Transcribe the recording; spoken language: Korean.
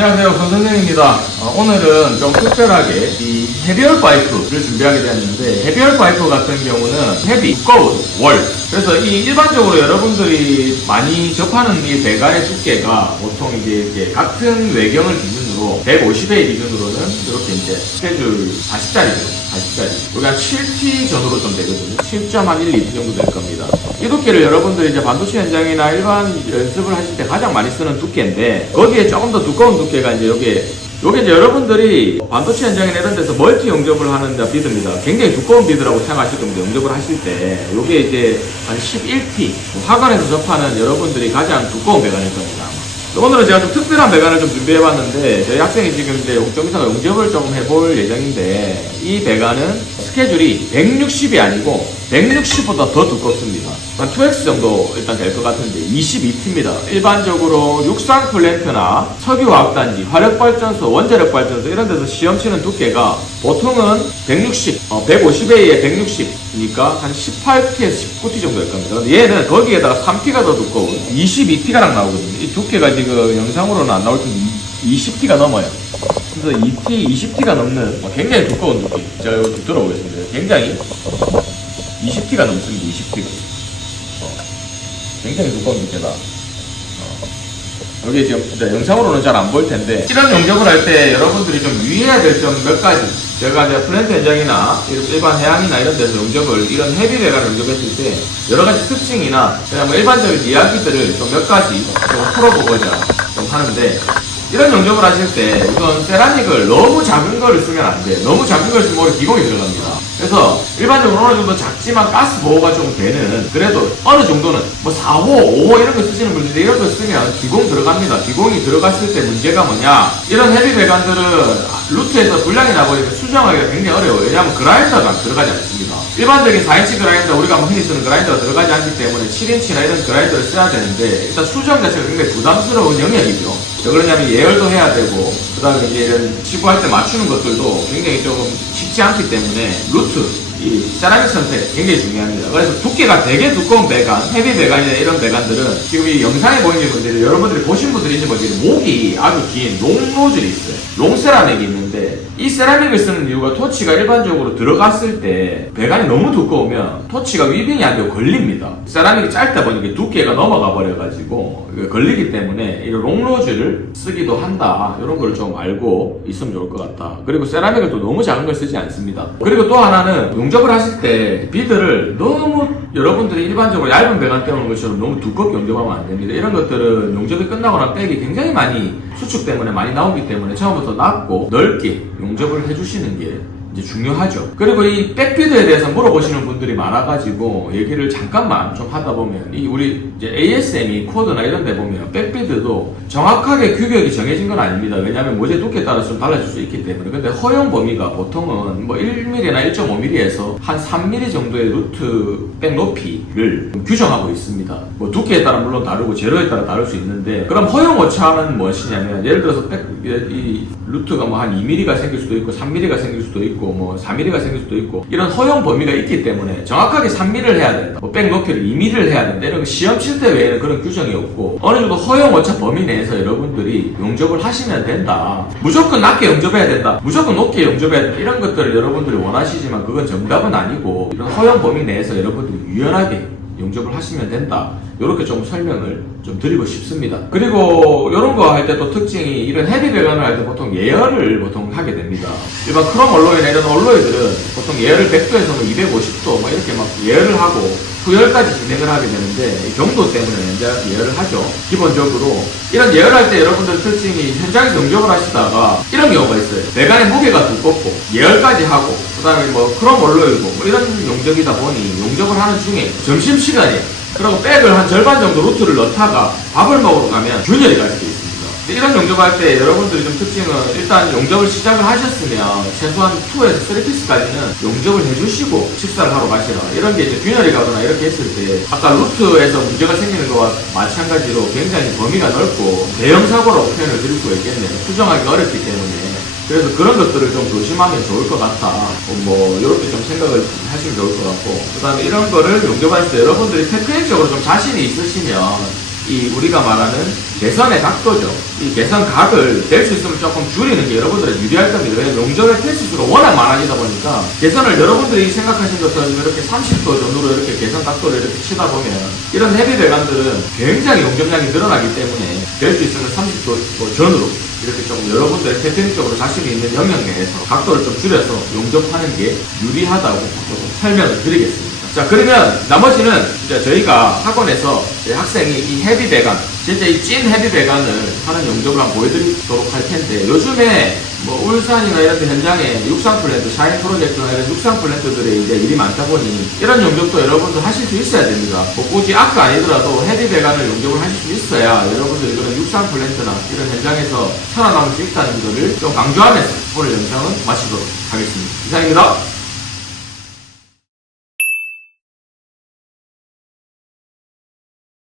안녕하세요, 손선생입니다. 오늘은 좀 특별하게 이 헤비얼 파이프를 준비하게 되었는데, 헤비얼 파이프 같은 경우는 헤비, 두꺼운, 월. 그래서 이 일반적으로 여러분들이 많이 접하는 이 배관의 두께가 보통 이제 이렇게 같은 외경을 기준으로 150A 기준으로는 이렇게 이제 스케줄 40짜리죠. 40짜리. 여기 한 7T 전후로 좀 되거든요. 7.12T 정도 될 겁니다. 이 두께를 여러분들이 이제 반도체 현장이나 일반 연습을 하실 때 가장 많이 쓰는 두께인데, 거기에 조금 더 두꺼운 두께가 이제 요게 이제 여러분들이 반도체 현장이나 이런 데서 멀티 용접을 하는 비드입니다. 굉장히 두꺼운 비드라고 생각하실 겁니다. 용접을 하실 때. 요게 이제 한 11T. 화관에서 접하는 여러분들이 가장 두꺼운 배관일 겁니다. 오늘은 제가 좀 특별한 배관을 좀 준비해봤는데, 저희 학생이 지금 이제 좀 이상 용접을 좀 해볼 예정인데, 이 배관은 스케줄이 160이 아니고 160보다 더 두껍습니다. 한 2X 정도 일단 될 것 같은데 22T입니다. 일반적으로 육상 플랜트나 석유화학단지, 화력발전소, 원자력발전소 이런 데서 시험 치는 두께가 보통은 160, 150A에 160이니까 한 18T에서 19T 정도 될 겁니다. 근데 얘는 거기에다가 3T가 더 두꺼운 22T가량 나오거든요. 이 두께가 지금 영상으로는 안 나올 텐데 20T가 넘어요. 그래서 2T, 20T가 넘는 굉장히 두꺼운 두께. 제가 이거 좀 들어보겠습니다. 굉장히 20T가 넘습니다. 20T가. 굉장히 두꺼운 두께다. 여기 지금 영상으로는 잘 안 보일 텐데, 이런 용접을 할 때 여러분들이 좀 유의해야 될 점 몇 가지. 제가 이제 플랜트 현장이나 일반 해양이나 이런 데서 용접을, 이런 헤비 배관을 용접했을 때 여러 가지 특징이나 그냥 뭐 일반적인 이야기들을 좀 몇 가지 좀 풀어보고자 좀 하는데, 이런 용접을 하실 때 우선 세라믹을 너무 작은 거를 쓰면 안 돼. 너무 작은 걸 쓰면 오히려 기공이 들어갑니다. 그래서 일반적으로 어느 정도 작지만 가스 보호가 좀 되는, 그래도 어느 정도는 뭐 4호, 5호 이런 거 쓰시는 분들이 이런 거 쓰면 기공 들어갑니다. 기공이 들어갔을 때 문제가 뭐냐, 이런 헤비 배관들은 루트에서 불량이 나버리면 수정하기가 굉장히 어려워요. 왜냐하면 그라인더가 들어가지 않습니다. 일반적인 4인치 그라인더, 우리가 흔히 쓰는 그라인더가 들어가지 않기 때문에 7인치나 이런 그라인더를 써야 되는데, 일단 수정 자체가 굉장히 부담스러운 영역이죠. 왜 그러냐면 예열도 해야 되고, 그 다음에 이제 이런 치부할 때 맞추는 것들도 굉장히 조금 쉽지 않기 때문에 루트, 이 세라믹 선택 굉장히 중요합니다. 그래서 두께가 되게 두꺼운 배관, 헤비 배관이나 이런 배관들은 지금 이 영상에 보이는 분들이, 여러분들이 보신 분들인지 모르겠는데 목이 아주 긴 롱노즐이 있어요. 롱세라믹이 있는데, 이 세라믹을 쓰는 이유가 토치가 일반적으로 들어갔을 때 배관이 너무 두꺼우면 토치가 위빙이 안 되고 걸립니다. 세라믹이 짧다 보니까 두께가 넘어가 버려가지고 걸리기 때문에 이 롱노즐을 쓰기도 한다. 이런 걸 좀 알고 있으면 좋을 것 같다. 그리고 세라믹을 또 너무 작은 걸 쓰지 않습니다. 그리고 또 하나는 용접을 하실 때 비드를 너무 여러분들이 일반적으로 얇은 배관 때우는 것처럼 너무 두껍게 용접하면 안 됩니다. 이런 것들은 용접이 끝나거나 백이 굉장히 많이 수축 때문에 많이 나오기 때문에 처음부터 낮고 넓게 용접을 해주시는 게 이제 중요하죠. 그리고 이 백비드에 대해서 물어보시는 분들이 많아가지고 얘기를 잠깐만 좀 하다 보면, 이 우리 이제 ASME 코드나 이런 데 보면 백비드도 정확하게 규격이 정해진 건 아닙니다. 왜냐하면 모재 두께에 따라서 좀 달라질 수 있기 때문에. 근데 허용 범위가 보통은 뭐 1mm나 1.5mm에서 한 3mm 정도의 루트 백 높이를 규정하고 있습니다. 뭐 두께에 따라 물론 다르고 재료에 따라 다를 수 있는데, 그럼 허용 오차는 무엇이냐면, 예를 들어서 이 루트가 뭐 한 2mm가 생길 수도 있고 3mm가 생길 수도 있고 뭐 4mm가 생길 수도 있고, 이런 허용 범위가 있기 때문에 정확하게 3mm를 해야 된다, 뭐 백 높이를 2mm를 해야 된다, 이런 거 시험 칠 때 외에는 그런 규정이 없고, 어느 정도 허용 오차 범위 내에서 여러분들이 용접을 하시면 된다. 무조건 낮게 용접해야 된다, 무조건 높게 용접해야 된다, 이런 것들을 여러분들이 원하시지만 그건 정답은 아니고, 이런 허용 범위 내에서 여러분들이 유연하게 용접을 하시면 된다. 이렇게 좀 설명을 좀 드리고 싶습니다. 그리고 이런 거 할 때 또 특징이, 이런 헤비 배관을 할 때 보통 예열을 보통 하게 됩니다. 일반 크롬 얼로이나 이런 얼로이들은 보통 예열을 100도에서 250도 막 이렇게 막 예열을 하고 후열까지 진행을 하게 되는데, 이 경도 때문에 이제 예열을 하죠. 기본적으로 이런 예열할 때 여러분들 특징이, 현장에서 용접을 하시다가 이런 경우가 있어요. 배관의 무게가 두껍고 예열까지 하고 그 다음에 뭐 크롬 얼로이고 뭐 이런 용접이다 보니 용접을 하는 중에 점심시간에, 그리고 백을 한 절반 정도 루트를 넣다가 밥을 먹으러 가면 균열이 갈 수도 있습니다. 이런 용접할 때 여러분들이 좀 특징은, 일단 용접을 시작을 하셨으면 최소한 2에서 3피스까지는 용접을 해주시고 식사를 하러 가시라. 이런 게 이제 균열이 가거나 이렇게 했을 때 아까 루트에서 문제가 생기는 것과 마찬가지로 굉장히 범위가 넓고 대형 사고라고 표현을 드릴 수가 있겠네요. 수정하기가 어렵기 때문에. 그래서 그런 것들을 좀 조심하면 좋을 것 같다. 뭐 이렇게 좀 생각을 하시면 좋을 것 같고, 그 다음에 이런 거를 용접할 때 여러분들이 테크닉적으로 좀 자신이 있으시면 이 우리가 말하는 개선의 각도죠. 이 개선각을 될 수 있으면 조금 줄이는 게 여러분들은 유리할 겁니다. 왜냐면 용접의 테스트가 워낙 많아지다 보니까 개선을 여러분들이 생각하신 것처럼 이렇게 30도 전후로 이렇게 개선 각도를 이렇게 치다 보면 이런 헤비 배관들은 굉장히 용접량이 늘어나기 때문에 될 수 있으면 30도 전후로 이렇게 조금 여러분들의 테크닉적으로 자신이 있는 영역 내에서 각도를 좀 줄여서 용접하는 게 유리하다고 조금 설명을 드리겠습니다. 자, 그러면 나머지는 이제 저희가 학원에서 학생이 이 헤비 배관, 진짜 이 찐 헤비 배관을 하는 용접을 한번 보여드리도록 할 텐데, 요즘에 뭐 울산이나 이런 데 현장에 육상 플랜트, 샤인 프로젝트나 이런 육상 플랜트들의 이제 일이 많다 보니 이런 용접도 여러분들 하실 수 있어야 됩니다. 뭐 굳이 아크 아니더라도 헤비 배관을 용접을 하실 수 있어야 여러분들이 그런 육상 플랜트나 이런 현장에서 살아남을 수 있다는 것을 좀 강조하면서 오늘 영상은 마치도록 하겠습니다. 이상입니다.